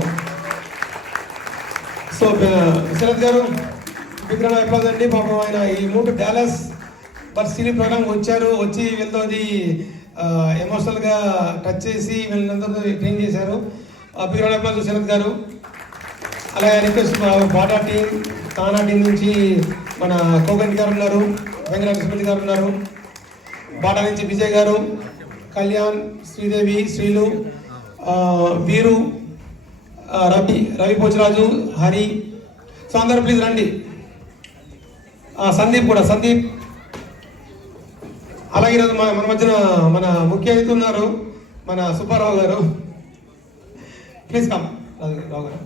సో శరత్ గారు విగ్రహం అయిపోతుందండి. పాపం ఆయన ఈ మూడు డాలస్ సిరీ ప్రోగ్రామ్ వచ్చి వీళ్ళతో అది ఎమోషనల్గా టచ్ చేసి వీళ్ళందరితో ట్రైన్ చేశారు. విగ్రహం అయిపోతుంది శరత్ గారు. అలాగే రిక్వెస్ట్ బాటా టీం, తానా టీం నుంచి మన కోగంటి గారు ఉన్నారు, వెంకటకృష్ణ గారు ఉన్నారు, బాటా నుంచి విజయ్ గారు, కళ్యాణ్, శ్రీదేవి, శ్రీలు, వీరు, రవి పోచరాజు, హరి. సో అందరూ ప్లీజ్ రండి. సందీప్ కూడా, సందీప్. అలాగే ఈరోజు మన మధ్యన మన ముఖ్య అతిథి ఉన్నారు, మన సుబ్బారావు గారు. ప్లీజ్ కమ్ రావు గారు.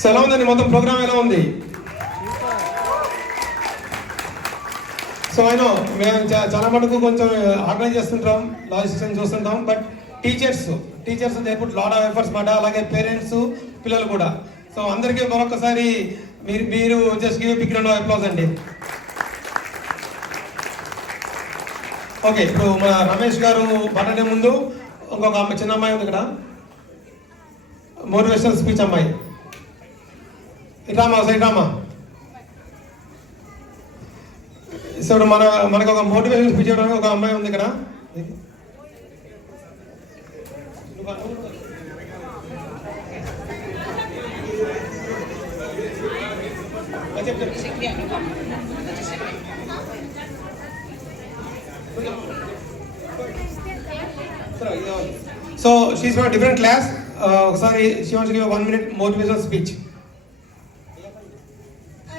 సో ఎలా ఉందండి మొత్తం ప్రోగ్రామ్, ఎలా ఉంది? సో అయినా మేము చాలా మటుకు కొంచెం ఆర్గనైజ్ చేస్తుంటాం, లాజిస్టిక్స్ చూస్తుంటాం, but teachers they put lot of efforts మాట. అలాగే పేరెంట్స్, పిల్లలు కూడా. సో అందరికీ మరొకసారి మీరు just give big round of applause అండి. ఓకే, ఇప్పుడు మన రమేష్ గారు మాట్లాడే ముందు ఇంకొక చిన్న అమ్మాయి ఉంది ఇక్కడ, మోటివేషనల్ స్పీచ్ అమ్మాయి. ఇట్రామా సైడ్ రామా. సో మనకు ఒక మోటివేషనల్ స్పీచ్ ఇవ్వడానికి ఒక అమ్మాయి ఉంది ఇక్కడ. So she's from a different class. Sorry, she wants to give a 1 minute motivational speech.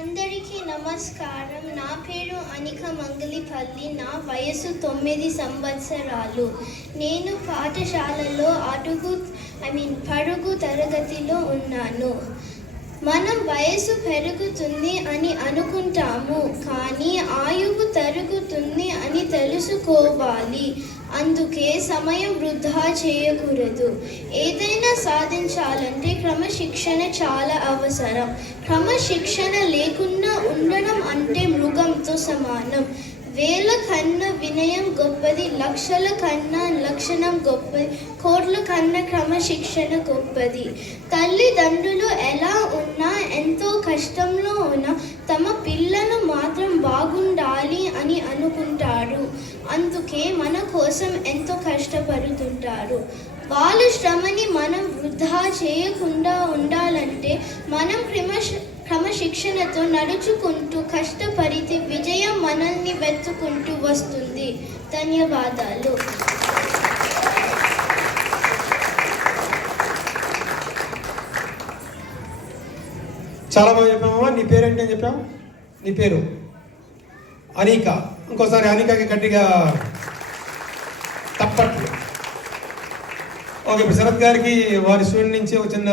అందరికీ నమస్కారం. నా పేరు అనిక మంగళిపల్లి. నా వయసు 9 సంవత్సరాలు. నేను పాఠశాలలో పరుగు తరగతిలో ఉన్నాను. మనం వయసు పెరుగుతుంది అని అనుకుంటాము, కానీ ఆయువు తరుగుతుంది అని తెలుసుకోవాలి. అందుకే సమయం వృధా చేయకూడదు. ఏదైనా సాధించాలంటే క్రమశిక్షణ చాలా అవసరం. క్రమశిక్షణ లేకుండా ఉండడం అంటే మృగంతో సమానం. వేల కన్నా వినయం గొప్పది, లక్షల కన్నా లక్షణం గొప్పది, కోట్ల కన్నా క్రమశిక్షణ గొప్పది. తల్లిదండ్రులు ఎలా ఉన్నా, ఎంతో కష్టంలో ఉన్నా తమ పిల్లలు మాత్రం బాగుండాలి అని అనుకుంటారు. అందుకే మన కోసం ఎంతో కష్టపడుతుంటారు. వాళ్ళ శ్రమని మనం వృధా చేయకుండా ఉండాలంటే మనం క్రమశిక్షణతో నడుచుకుంటూ కష్టపడితే విజయం మనల్ని వెతుకుంటూ వస్తుంది. ధన్యవాదాలు. చాలా బాగా చెప్పామమ్మా. నీ పేరేంటి అని చెప్పావు? నీ పేరు అనిక. ఇంకోసారి అనికకి గట్టిగా తప్పట్లు. ఓకే, ఇప్పుడు శరత్ గారికి వారి స్టూడెంట్ నుంచి ఒక చిన్న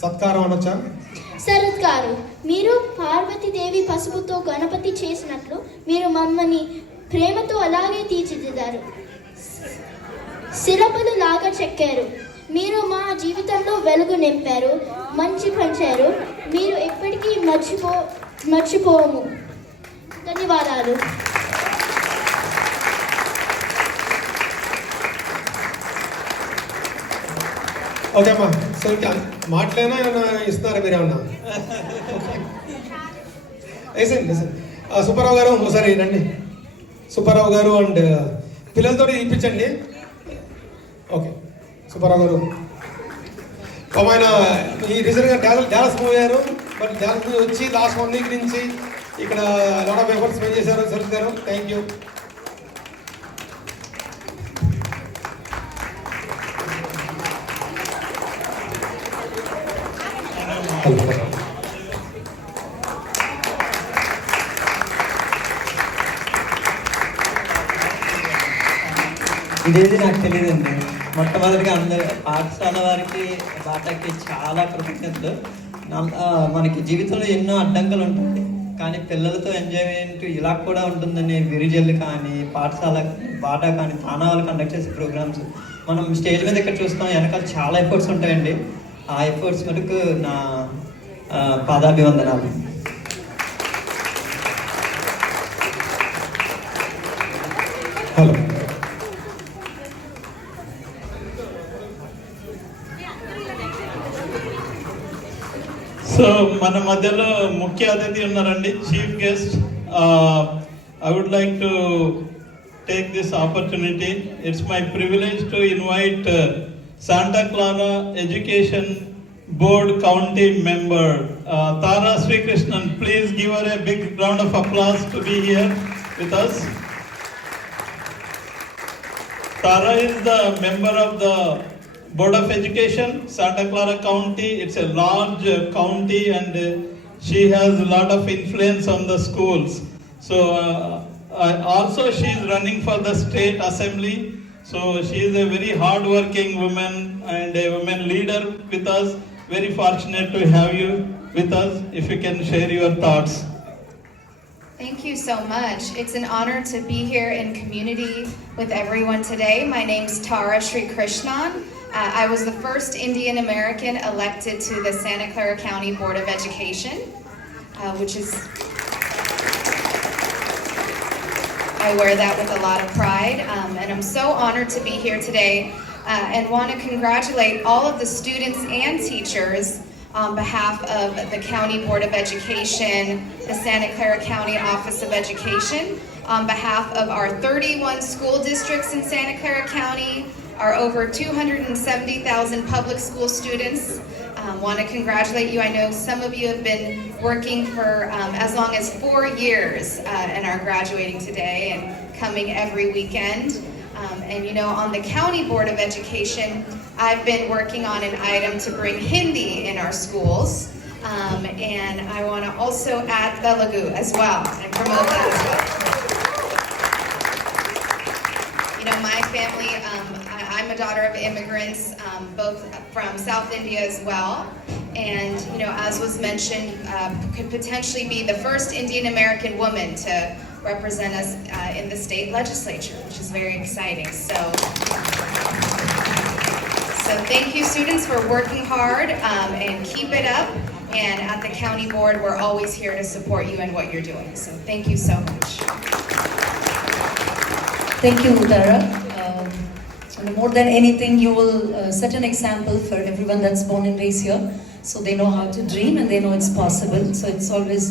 సత్కారం అనొచ్చా? శరత్ గారు, మీరు పార్వతీదేవి పసుపుతో గణపతి చేసినట్లు మీరు మమ్మల్ని ప్రేమతో అలాగే తీర్చిదిద్దారు. శిరపలు లాగా చెక్కారు. మీరు మా జీవితంలో వెలుగు నింపారు, మంచి పంచారు. మీరు ఎప్పటికీ మర్చిపోము. ధన్యవాదాలు. ఓకే అమ్మా. సో ఇంకా మాటలేనా ఏమైనా ఇస్తున్నారా మీరు ఏమన్నా? వేసండి. సుబ్బారావు గారు ఒకసారి రండి. సుబ్బారావు గారు అండ్ పిల్లలతో ఇప్పించండి. ఓకే, సుబ్బారావు గారు ఆయన ఈ రీసెంట్గా డాలస్ మూవ్ అయ్యారు. బట్ డాలస్ నుంచి వచ్చి లాస్ట్ 1 వీక్ నుంచి ఇక్కడ లాట్ ఆఫ్ ఎఫర్ట్స్ స్పెండ్ చేశారు. శరత్ గారు, థ్యాంక్ యూ. ఇదేది నాకు తెలియదండి. మొట్టమొదటిగా అందరి పాఠశాల వారికి బాటాకి చాలా కృతజ్ఞతలు. మనకి జీవితంలో ఎన్నో అడ్డంకులు ఉంటాయి, కానీ పిల్లలతో ఎంజాయ్మెంట్ ఇలా కూడా ఉంటుందని విరిజల్లు కానీ, పాఠశాల బాటా కానీ, తానాలు కండక్ట్ చేసే ప్రోగ్రామ్స్ మనం స్టేజ్ మీద ఇక్కడ చూస్తాం. వెనకాల చాలా ఎఫర్ట్స్ ఉంటాయండి. ఆ ఎఫర్ట్స్ మటుకు నా పాదాభివందనాలు. హలో. సో మన మధ్యలో ముఖ్య అతిథి ఉన్నారండి, chief guest. I would like to take this opportunity. It's my privilege to invite Santa Clara Education Board County member Tara Sri Krishnan. Please give her a big round of applause to be here with us. Tara is the member of the Board of Education, Santa Clara County. It's a large county and she has a lot of influence on the schools. So also she is running for the state assembly. So she is a very hard-working woman and a woman leader with us. Very fortunate to have you with us. If you can share your thoughts. Thank you so much. It's an honor to be here in community with everyone today. My name's Tara Sri Krishnan. I was the first Indian American elected to the Santa Clara County Board of Education, which is, I wear that with a lot of pride, and I'm so honored to be here today and want to congratulate all of the students and teachers on behalf of the County Board of Education, the Santa Clara County Office of Education, on behalf of our 31 school districts in Santa Clara County, our over 270,000 public school students. Want to congratulate you. I know some of you have been working for as long as 4 years and are graduating today and coming every weekend. And you know, on the County Board of Education, I've been working on an item to bring Hindi in our schools. And I want to also add Telugu as well and promote that as well. You know, my family, I'm a daughter of immigrants, both from South India as well. And, you know, as was mentioned, could potentially be the first Indian American woman to represent us in the state legislature, which is very exciting. So thank you, students, for working hard and keep it up. And at the county board, we're always here to support you in what you're doing. So thank you so much. Thank you, Tara. And more than anything, you will set an example for everyone that's born and raised here. So they know how to dream and they know it's possible. So it's always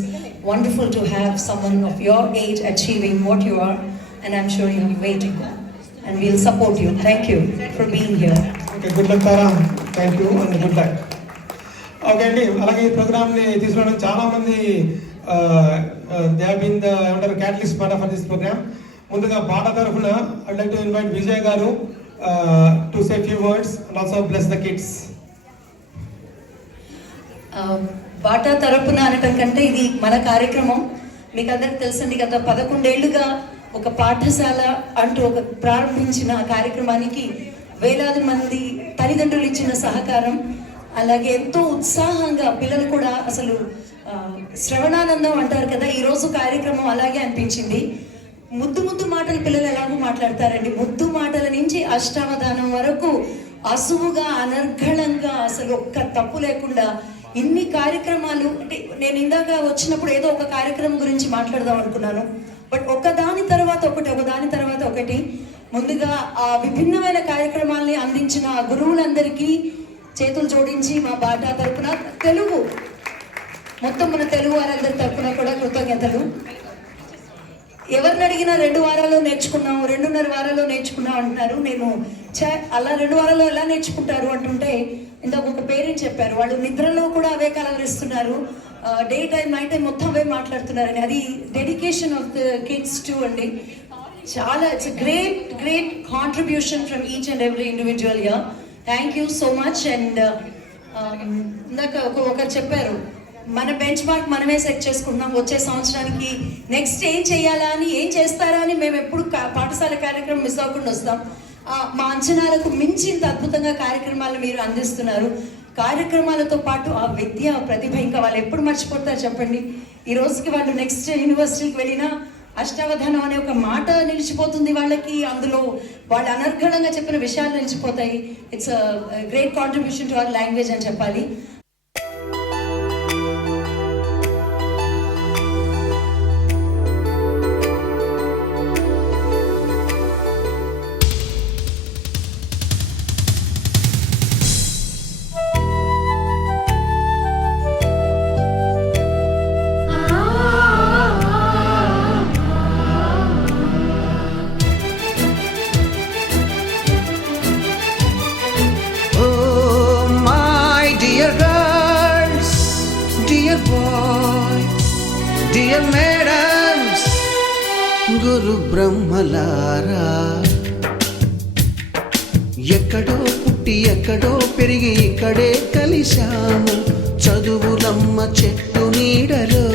wonderful to have someone of your age achieving what you are. And I'm sure you have a way to go. And we'll support you. Thank you for being here. Okay, good luck, Tara. Thank you and good luck. Okay అండి, అలాగే ఈ ప్రోగ్రామ్ని తీసుకోవడం చాలా మంది they have been the ఏమంటారు catalyst part for this programme. ముందుగా BATA తరఫున I'd like to invite Vijay గారు to say few words and also bless the kids. BATA తరపున అనటం కంటే ఇది మన కార్యక్రమం. మీకు అందరికి తెలుసండి, గత 11 ఏళ్లుగా ఒక పాఠశాల అంటూ ఒక ప్రారంభించిన కార్యక్రమానికి వేలాది మంది తల్లిదండ్రులు ఇచ్చిన సహకారం, అలాగే ఎంతో ఉత్సాహంగా పిల్లలు కూడా అసలు శ్రవణానందం అంటారు కదా, ఈరోజు కార్యక్రమం అలాగే అనిపించింది. ముద్దు ముద్దు మాటలు పిల్లలు ఎలాగో మాట్లాడతారండి. ముద్దు మాటల నుంచి అష్టావధానం వరకు అసువుగా అనర్గళంగా అసలు ఒక్క తప్పు లేకుండా ఇన్ని కార్యక్రమాలు. అంటే నేను ఇందాక వచ్చినప్పుడు ఏదో ఒక కార్యక్రమం గురించి మాట్లాడదాం అనుకున్నాను, బట్ ఒకదాని తర్వాత ఒకటి ముందుగా ఆ విభిన్నమైన కార్యక్రమాల్ని అందించిన ఆ గురువులందరికీ చేతులు జోడించి మా బాటా తరపున తెలుగు మొత్తం మన తెలుగు వారందరి తరపున కూడా కృతజ్ఞతలు. ఎవరిని అడిగినా 2 వారాల్లో నేర్చుకున్నాం, 2.5 వారాల్లో నేర్చుకున్నాం అంటున్నారు. నేను అలా 2 వారాల్లో ఎలా నేర్చుకుంటారు అంటుంటే, ఇందాక ఒక పేరెంట్ చెప్పారు, వాళ్ళు నిద్రలో కూడా అవే కలవరిస్తున్నారు, డే టైం నైట్ టైం మొత్తం అవే మాట్లాడుతున్నారని. అది dedication of the kids to అండి. చాలా it's great contribution from each and every individual here. Thank you so much. And ఇందాక ఒకరు చెప్పారు, మన బెంచ్ మార్క్ మనమే సెట్ చేసుకుంటున్నాం. వచ్చే సంవత్సరానికి నెక్స్ట్ ఏం చేయాలా అని, ఏం చేస్తారా అని మేము ఎప్పుడు పాఠశాల కార్యక్రమం మిస్ అవ్వకుండా వస్తాం. మా అంచనాలకు మించింత అద్భుతంగా కార్యక్రమాలు మీరు అందిస్తున్నారు. కార్యక్రమాలతో పాటు ఆ విద్య ప్రతిభ ఇంకా వాళ్ళు ఎప్పుడు మర్చిపోతారు చెప్పండి. ఈ రోజుకి వాళ్ళు నెక్స్ట్ యూనివర్సిటీకి వెళ్ళినా అష్టావధానం అనే ఒక మాట నిలిచిపోతుంది వాళ్ళకి, అందులో వాళ్ళు అనర్గళంగా చెప్పిన విషయాలు నిలిచిపోతాయి. It's great contribution to our language అని చెప్పాలి. గురు బ్రహ్మలారా, ఎక్కడో పుట్టి ఎక్కడో పెరిగి ఇక్కడే కలిశాము. చదువులమ్మ చెట్టు నీడలో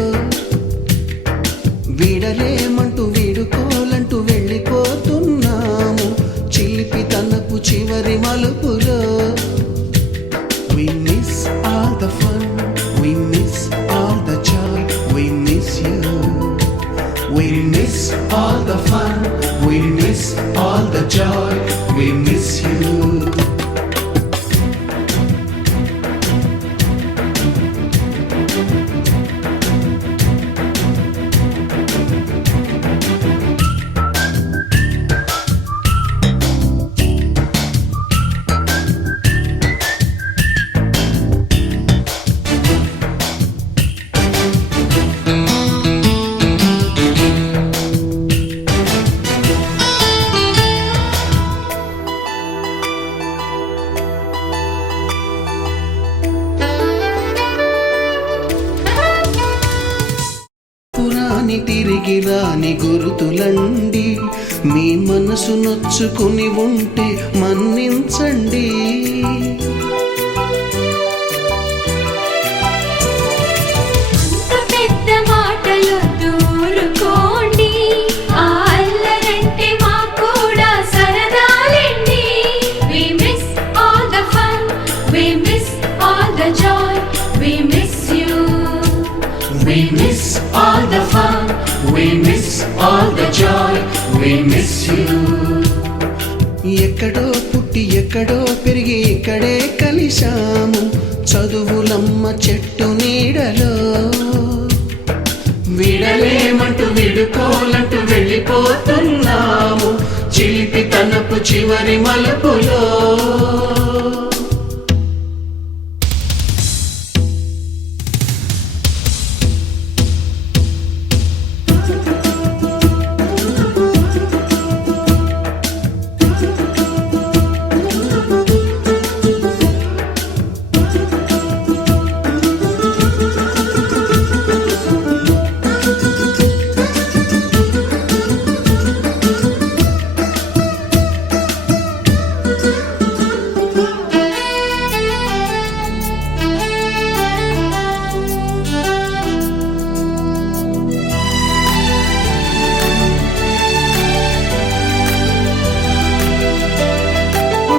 వీడలేమంటూ వీడుకోలంటూ వెళ్ళిపోతున్నాము. చిలిపి తనపు చివరి మలుపులో we miss all the fun, we miss all the joy, we miss you. We miss all the fun, we miss all the joy, we miss you. తిరిగి రాని గురుతులండి. మీ మనసు నొచ్చుకుని ఉంటే మన్నించండి. We miss all the fun, we miss all the joy, we miss you. ఎక్కడో పుట్టి ఎక్కడో పెరిగి ఇక్కడే కలిశాము చదువులమ్మ చెట్టు నీడలో. విడలేమంటూ విడుకోలంటూ వెళ్ళిపోతున్నాము చిలిపి తనపు చివరి మలుపులో.